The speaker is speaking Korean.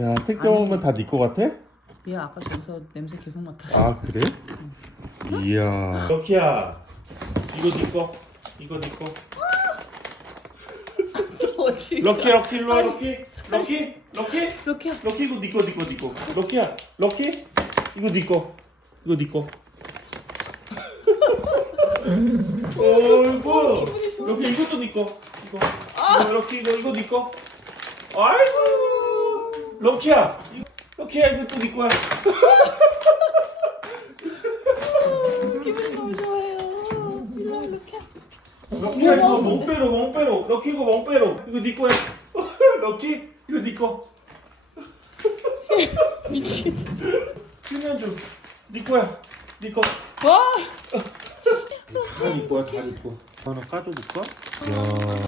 야 택배 오면 다네거 같아? 얘 아까 저기서 냄새 계속 맡았어. 아 그래? 이야. 럭키야 이거 네거 이거 네거 어디? 럭키 럭키 일로와 럭키. 럭키 럭키? 이렇게 럭키 이거 네거 네거 네거 럭키야 럭키? 이거 네거 이거 네거 어이구. 럭키 이것도 네거 이거. 이거 럭키 이거 이거 네거 아이고 럭키야 이거- 럭키야 이것도 네 거야 기분이 너무 좋아요. 이렇게. 럭키야 이거 멍빼로 멍빼로 럭키 이거 멍빼로 이거 네 거야 럭키 이거 네거 미친. 휴면 좀네 거야 네거 와. 다네 거야 다네 거 하나 까줘볼까? 야